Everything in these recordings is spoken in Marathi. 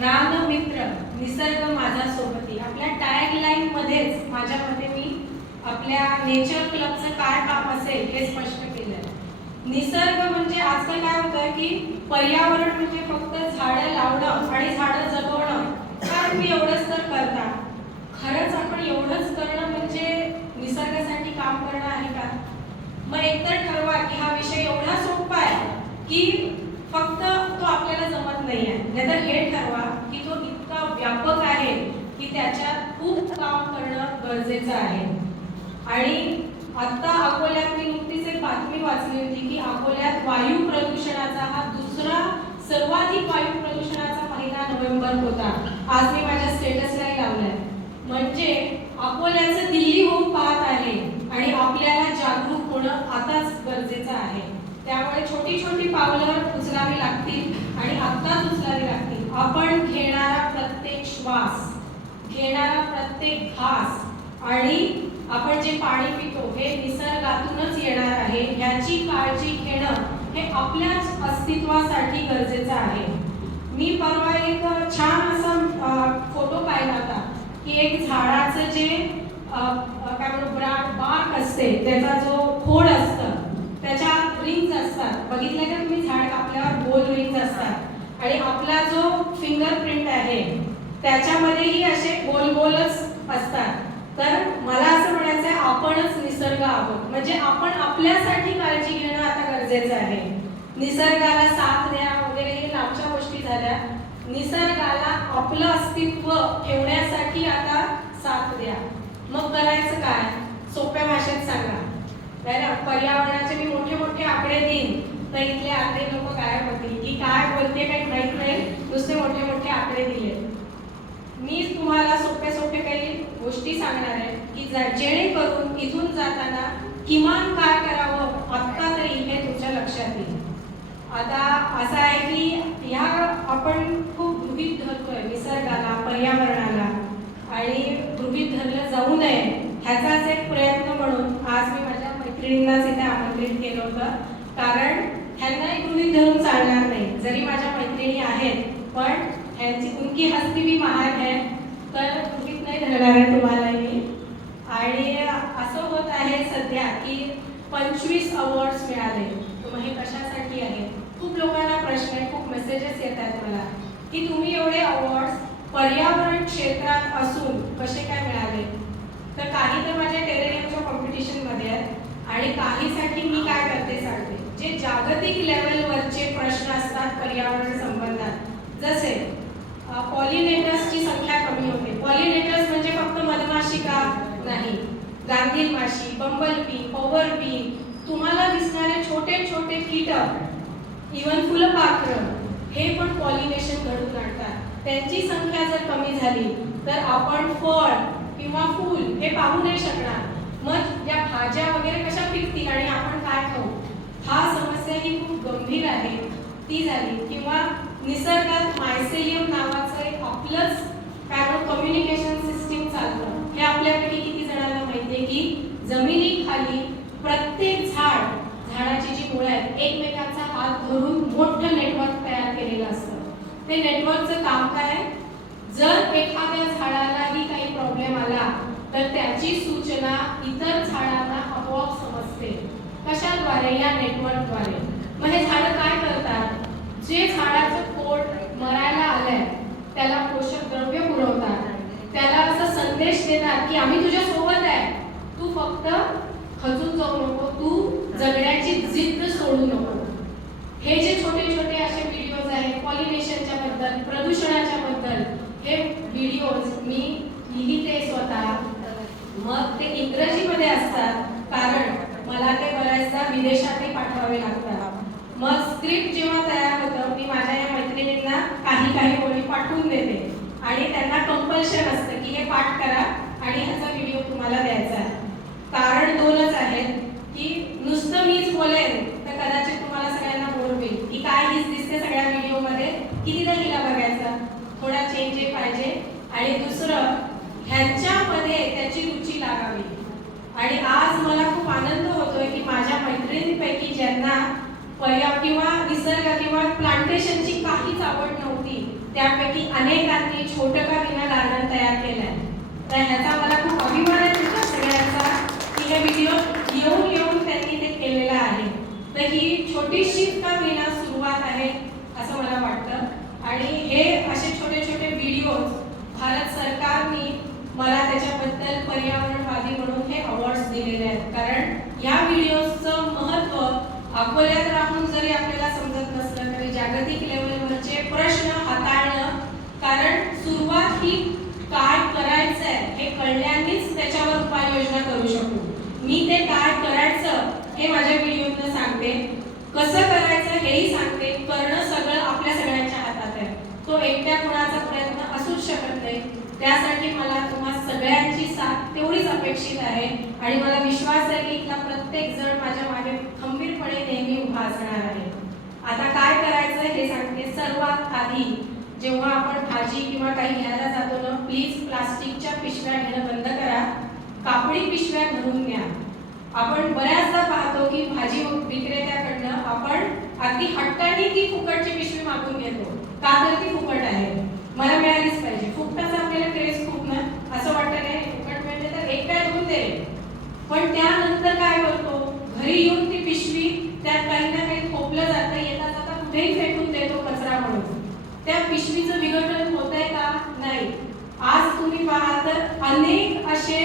रानमित्र निसर्ग माझा सोबती आपल्या टॅगलाईन मध्येच माझ्या मते मी आपल्या नेचर क्लबचं काय काम असेल हे स्पष्ट केलं. निसर्ग म्हणजे आजकाल काय होतं की पर्यावरण म्हणजे फक्त झाडं लावणं आणि झाडं जगवणं, कारण मी एवढंच तर करता. खरंच आपण एवढंच करणं म्हणजे निसर्गासाठी काम करणं आहे का? मग एकतर ठरवा की हा विषय एवढा सोपा आहे की फक्त तो आपल्याला जमत नाही आहे, नाहीतर हे ठरवा की तो इतका व्यापक आहे की त्याच्यात खूप काम करणं गरजेचं आहे. आणि आता अकोल्यात मी नुकतीच एक बातमी वाचली होती की अकोल्यात वायू प्रदूषणाचा हा दुसरा सर्वाधिक वायू प्रदूषणाचा महिना नोव्हेंबर होता. आज मी माझ्या स्टेटसलाही लावलाय. म्हणजे अकोल्याचं दिल्ली होऊन पाहत आहे आणि आपल्याला जागरूक होणं आताच गरजेचं आहे. त्यामुळे छोटी छोटी पावलं उचलावी लागतील आणि आत्ताच उचलावी लागतील. आपण घेणारा प्रत्येक श्वास, घेणारा प्रत्येक घास आणि आपण जे पाणी पितो हे निसर्गातूनच येणार आहे, ह्याची काळजी घेणं हे आपल्याच अस्तित्वासाठी गरजेचं आहे. मी परवा एक छान असा फोटो पाहिला होता की एक झाडाचं जे काय म्हणू बार्क असते, त्याचा जो खोड असतं त्याच्या रिंग्स असतात. बघितलं का तुम्ही? झाड कापल्यावर गोल रिंग्स असतात आणि आपला जो फिंगरप्रिंट आहे त्याच्यामध्येही असे गोल गोलच असतात. तर मला असं म्हणायचं आहे, आपणच निसर्ग आहोत. म्हणजे आपण आपल्यासाठी काळजी घेणं आता गरजेचं आहे. निसर्गाला साथ द्या वगैरे हे लांबच्या गोष्टी झाल्या. निसर्गाला आपलं अस्तित्व ठेवण्यासाठी आता साथ द्या. मग करायचं काय? सोप्या भाषेत सांगा. पर्यावरणाचे मी मोठे मोठे आकडे देईन तर इथले अर्धे लोक काय होतील की काय बोलते काही माहीत नाही, नुसते मोठे मोठे आकडे दिले. मी तुम्हाला सोपे सोपे काही गोष्टी सांगणार आहे की जेणेकरून इथून जाताना किमान काय करावं आत्ता तरी हे तुमच्या लक्षात येईल. आता असं आहे की ह्या आपण खूप गृहीत धरतोय निसर्गाला, पर्यावरणाला, आणि गृहीत धरलं जाऊ नये ह्याचाच एक प्रयत्न म्हणून आज मी माझ्या मैत्रिणींनाच इथे आमंत्रित केलं होतं. कारण ह्यांनाही गृहीत धरून चालणार नाही. जरी माझ्या मैत्रिणी आहेत पण ह्यांची उनकी हस्ती भी महाग आहे, तर गृहीत नाही धरणार आहे तुम्हाला मी. आणि असं होत आहे सध्या की 25 अवॉर्ड्स मिळाले. मग हे कशासाठी आहे? खूप लोकांना प्रश्न आहे, खूप मेसेजेस येत आहेत मला की तुम्ही एवढे अवॉर्ड्स पर्यावरण क्षेत्रात असून कसे काय मिळाले? तर काही तर माझ्या टेरेरियमच्या कॉम्पिटिशनमध्ये आहेत आणि काहीसाठी मी काय करते सांगते. जे जागतिक लेवलवरचे प्रश्न असतात पर्यावरण संबंधात, जसे पॉलिनेटर्सची संख्या कमी होते. पॉलिनेटर्स म्हणजे फक्त मधमाशी का नाही, गांधील माशी, बंबलबी, पॉवर बी, तुम्हाला दिसणारे छोटे छोटे कीटक, इवन फुलपाखरं, हे पण पॉलिनेशन घडवून आणतात. त्यांची संख्या जर कमी झाली तर आपण फळ किंवा फूल हे पाहू नाही शकणार. मग या भाज्या वगैरे कशा पिकतील आणि आपण काय खाऊ? हा समस्या ही खूप गंभीर आहे, ती झाली. किंवा निसर्गात मायसेलियम नावाचं एक आपलंच कम्युनिकेशन सिस्टीम चालतं. हे आपल्यापैकी किती जणांना माहिती आहे की जमिनीखाली प्रत्येक झाडाची जी मुळं आहेत एकमेकांचा हात धरून मोठं नेटवर्क तयार केलेलं असतं. ते नेटवर्कचं काम काय? जर एखाद्या झाडालाही काही प्रॉब्लेम आला तर त्याची सूचना इतर झाडांना आपोआप समजते. कशाद्वारे? या नेटवर्कद्वारे. मग हे झाडं काय करतात? जे झाडाचं खोड मरायला आलंय त्याला पोषक द्रव्य पुरवतात, त्याला असा संदेश देतात की आम्ही तुझ्या सोबत आहे, तू फक्त खचून जाऊ नको, तू जगण्याची जिद्द सोडू नको. हे जे छोटे छोटे असे व्हिडिओज आहेत पॉलिनेशनच्या बद्दल, प्रदूषणाच्या बद्दल, हे व्हिडिओज मी लिहिते स्वतः. मग ते इंग्रजीमध्ये असतात कारण मला ते बऱ्याचदा विदेशातही पाठवावे लागतात. मग स्क्रिप्ट जेव्हा तयार होतं मी माझ्या या मैत्रिणींना काही काही ओळी पाठवून देते आणि त्यांना कंपल्शन असतं की हे पाठ करा आणि ह्याचा व्हिडिओ तुम्हाला द्यायचा आहे. कारण दोनच आहेत की नुसतं मीच बोलेन तर कदाचित तुम्हाला सगळ्यांना बोर होईल की काय हीच दिसते सगळ्या व्हिडिओमध्ये, कितीदा हिला बघायचं, थोडा चेंज पाहिजे. आणि दुसरं, ह्यांच्यामध्ये त्याची रुची लागावी. आणि आज मला खूप आनंद होतोय की माझ्या मैत्रिणींपैकी ज्यांना पर्यावरण किंवा निसर्ग किंवा प्लांटेशनची काहीच आवड नव्हती त्यापैकी अनेकांनी छोटं का विना गार्डन तयार केलं आहे. तर ह्याचा मला खूप अभिमान आहे तुमच्या सगळ्यांचा की हे व्हिडिओ येऊन येऊन त्यांनी ते केलेलं आहे. तर ही छोटीशी का विना सुरुवात आहे असं मला वाटतं. आणि हे असे छोटे छोटे व्हिडिओज भारत सरकारने मला त्याच्याबद्दल पर्यावरणवादी म्हणून हे अवॉर्ड्स दिलेले आहेत. कारण या व्हिडिओजचं महत्त्व अकोल्यात राहून जरी आपल्याला समजत नसलं तरी जागतिक लेवलवरचे प्रश्न हाताळणं, कारण सुरुवात ही काय करायचं आहे हे कळल्यानेच त्याच्यावर उपाययोजना करू शकू. मी ते काय करायचं हे माझ्या व्हिडिओतनं सांगते, कसं करायचं हेही सांगते. करणं सगळं आपल्या सगळ्यांच्या हातात आहे. तो एकट्या कुणाचा प्रयत्न असूच शकत नाही. त्यासाठी मला तुम्हा सगळ्यांची साथ तेवढीच अपेक्षित आहे आणि मला विश्वास आहे की इथला प्रत्येक जण माझ्या मागे खंबीरपणे नेहमी उभा असणार आहे. आता काय करायचं हे सांगते. सर्वात आधी जेव्हा आपण भाजी किंवा काही घ्यायला जातो ना, प्लीज प्लास्टिकच्या पिशव्या घेणं बंद करा. कापडी पिशव्या घरून न्या. आपण बऱ्याचदा पाहतो की भाजी विक्रेत्याकडनं आपण अगदी हट्टाने ती फुकटची पिशवी मागून घेतो. का तर ती फुकट आहे, मला मिळालीच पाहिजे. फुकटाचा आपल्याला क्रेज खूप ना, असं वाटतं नाही फुकट मिळते तर एक काय धुवून दे. पण त्यानंतर काय करतो, घरी येऊन ती पिशवी त्यात काही ना काही खोपलं जातं, येता जाता कुठेही फेकून देतो कचरा म्हणून. त्या पिशवीचं विघटन होतंय का? नाही. आज तुम्ही पहा तर अनेक असे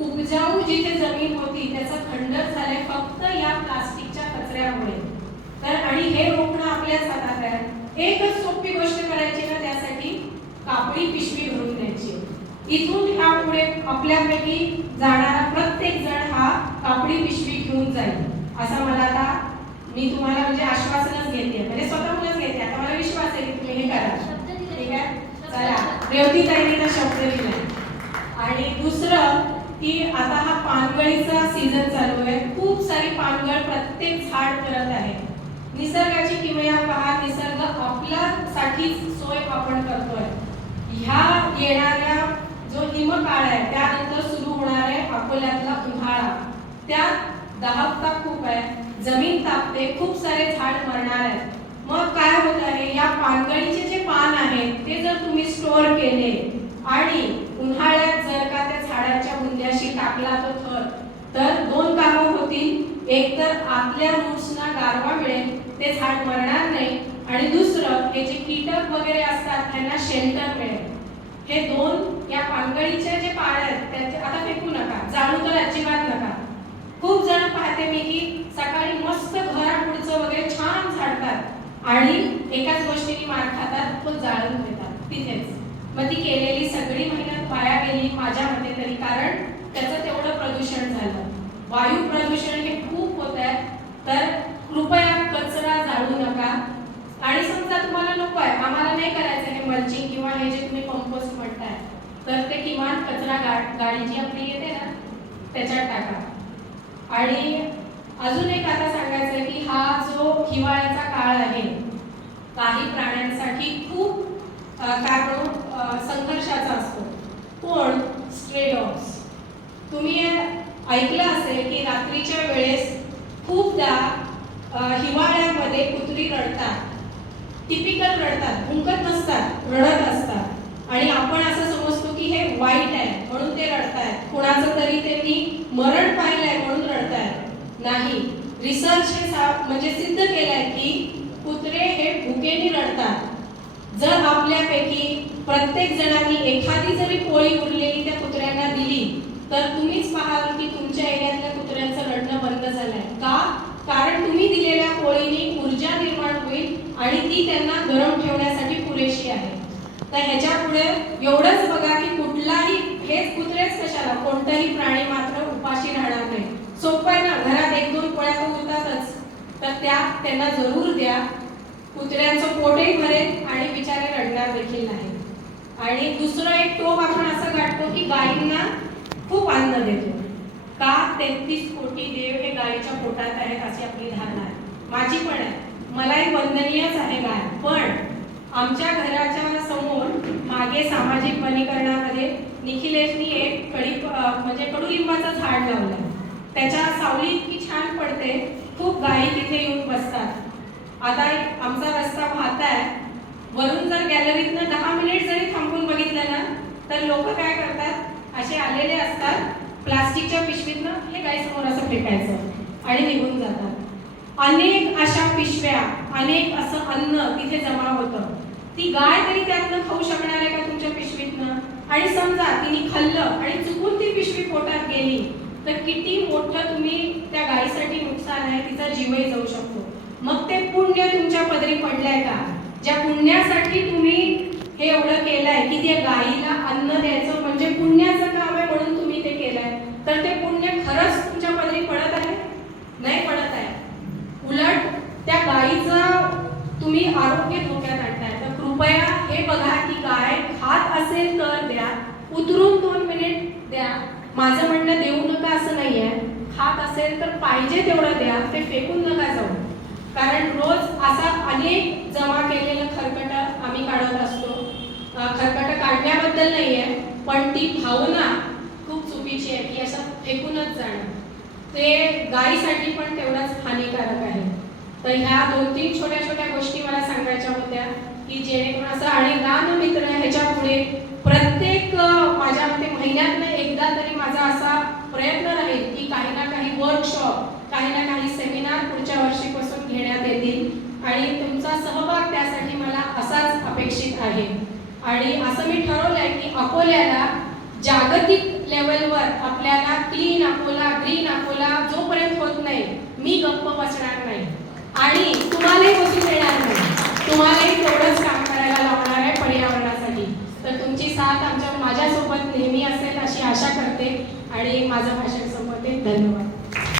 उपजाऊ जिथे जमीन होती त्याचं खंडन झालंय फक्त या प्लास्टिकच्या कचऱ्यामुळे. तर आणि हे रोखणं आपल्याच हातात आहे. एकच सोपी गोष्ट करायची ना, त्यासाठी कापडी पिशवी भरून द्यायची. इथून ह्या पुढे आपल्यापैकी जाणारा प्रत्येक जण हा कापडी पिशवी घेऊन जाईल असं मला आता मी तुम्हाला म्हणजे आश्वासनच घेते, म्हणजे स्वतःहूनच घेते. आता मला विश्वास आहे की तुम्ही हे करा. ठीक आहे, चला. रेवतीताईंनी तर शब्द दिलाय. आणि दुसरं की आता हा पानगळीचा सीझन चालू आहे. खूप सारी पानगळ प्रत्येक झाड करत आहे. निसर्गाची किमया पहा. निसर्ग आपल्यासाठीच सोय आपण करतोय. ह्या येणाऱ्या जो हिमकाळ आहे त्यानंतर सुरू होणार आहे अकोल्यातला उन्हाळा. त्यात दाहकता खूप आहे, जमीन तापते, खूप सारे झाड मरणार आहेत. मग काय होत आहे, या पानगळीचे जे पान आहेत ते जर तुम्ही स्टोअर केले आणि उन्हाळ्यात जर का त्या झाडाच्या बुंद्याशी टाकला तो थर, तर दोन कामं होतील. एक तर आतल्या रूट्सना गारवा मिळेल, ते झाड मरणार नाही. आणि दुसरं, हे जे कीटक वगैरे असतात त्यांना शेल्टर मिळेल. हे दोन या पानगळीचे जे पान आहेत त्याचे आता फेकू नका, जाळू तर अजिबात नका. खूप जण पाहते मी की सकाळी मस्त घरापुढचं वगैरे छान झाडतात आणि एकाच गोष्टीने मार खातात, तो जाळून देतात तिथेच. मग ती केलेली सगळी मेहनत वाया गेली माझ्या मते तरी. कारण त्याचं तेवढं प्रदूषण झालं. वायू प्रदूषण हे खूप होत आहे. तर कृपया कचरा जाळू नका. आणि समजा तुम्हाला नको आहे, आम्हाला नाही करायचं हे मल्चिंग किंवा हे जे तुम्ही कंपोस्ट म्हणताय, तर ते किमान कचरा गाडी जी आपली येते ना त्याच्यात टाका. आणि अजून एक आता सांगायचं की हा जो हिवाळ्याचा काळ आहे काही प्राण्यांसाठी खूप काय म्हणू संघर्षाचा असतो. कोण? Stray dogs. तुम्ही ऐकलं असेल की रात्रीच्या वेळेस खूपदा हिवाळ्यामध्ये कुत्री रडतात. टिपिकल रडतात, भुंकत नसतात, रडत असतात. आणि आपण असं समजतो की हे वाईट आहे म्हणून ते रडतायत, कुणाचं तरी त्यांनी मरण पाहिलंय म्हणून रडतायत. नाही, रिसर्च हे म्हणजे सिद्ध केलंय की कुत्रे हे भुकेने रडतात. जर आपल्यापैकी प्रत्येक जणांनी एखादी जरी पोळी उरलेली त्या कुत्र्यांना दिली तर तुम्हीच पाहाल की तुमच्या एरियातल्या कुत्र्यांचं रडणं बंद झालंय. का? कारण तुम्ही दिलेल्या पोळीने ऊर्जा निर्माण होईल आणि ती त्यांना गरम ठेवण्यासाठी पुरेशी आहे. तर ह्याच्या पुढे एवढंच बघा की कुठलाही, हेच कुत्रेच कशाला, कोणताही प्राणी मात्र उपाशी राहणार नाही. सोपं आहे ना, घरात एक दोन पोळ्या तर उरतातच, तर त्या त्यांना जरूर द्या. कुत्र्यांचं पोटही भरेल आणि बिचारे रडणार देखील नाही. आणि दुसरं एक टोक आपण असं गाठतो की गायींना खूप अन्न देतो. का? 33 कोटी देव हे गायीच्या पोटात आहेत अशी आपली धारणा आहे. माझी पण आहे, मलाही वंदनीयच आहे गाय. पण आमच्या घराच्या समोर मागे सामाजिक वनीकरणामध्ये निखिलेशनी एक म्हणजे कडुलिंबाचं झाड लावलं. त्याच्या सावली इतकी छान पडते, खूप गायी तिथे येऊन बसतात. आता आमचा रस्ता वाहताय वरून जर गॅलरीतनं 10 मिनिट जरी थांबून बघितलं ना तर लोक काय करतात, असे आलेले असतात प्लास्टिकच्या पिशवीतनं हे गाईसमोर असं फेकायचं आणि निघून जातात। अनेक अशा पिशव्या, अनेक असं अन्न तिथे जमा होतं। ती गाय तरी त्यातनं खाऊ शकणार आहे का तुमच्या पिशवीतनं? आणि समजा तिने खाल्लं आणि चुकून ती पिशवी पोटात गेली तर किती मोठं तुम्ही त्या गायीसाठी नुकसान आहे, तिचा जीवही जाऊ शकतो। मग ते पुण्य तुमच्या पदरी पडलंय का? ज्या पुण्यासाठी तुम्ही हे एवढं केलंय की त्या गायीला अन्न द्यायचं म्हणजे पुण्याचं काम आहे म्हणून तुम्ही ते केलंय, तर ते पुण्य खरंच तुमच्या पदरी पडत आहे? नाही पडत आहे। उलट त्या गायीचं तुम्ही आरोग्य धोक्यात आणताय। तर कृपया हे बघा की गाय खात असेल तर द्या, उतरून 2 मिनिट द्या। माझं म्हणणं देऊ नका असं नाहीये, खात असेल तर पाहिजे तेवढं द्या, ते फेकून नका जाऊ। कारण रोज असा अनेक जमा केलेलं खरकट आम्ही काढत असतो। खरकट काढण्याबद्दल नाहीये, पण ती भावना खूप चुकीची आहे की असं फेकूनच जाणं, ते गायीसाठी पण तेवढाच हानिकारक आहे। तर ह्या 2-3 छोट्या छोट्या गोष्टी मला सांगायच्या होत्या की जेणेकरून असं, आणि दान मित्र ह्याच्या पुढे प्रत्येक माझ्या मते महिन्यातनं एकदा तरी माझा असा प्रयत्न राहील की काही ना काही वर्कशॉप, काही ना काही सेमिनार पुढच्या वर्षीपासून घेण्यात येतील आणि तुमचा सहभाग त्यासाठी मला असाच अपेक्षित आहे। आणि असं मी ठरवलंय की अकोल्याला जागतिक लेवलवर आपल्याला क्लीन अकोला, ग्रीन अकोला जोपर्यंत होत नाही मी गप्प बसणार नाही आणि तुम्हालाही बसू देणार नाही। तुम्हालाही तेवढंच काम करायला लावणार आहे पर्यावरणासाठी। तर तुमची साथ माझ्यासोबत नेहमी असेल अशी आशा करते आणि माझं भाषण संपवते। धन्यवाद।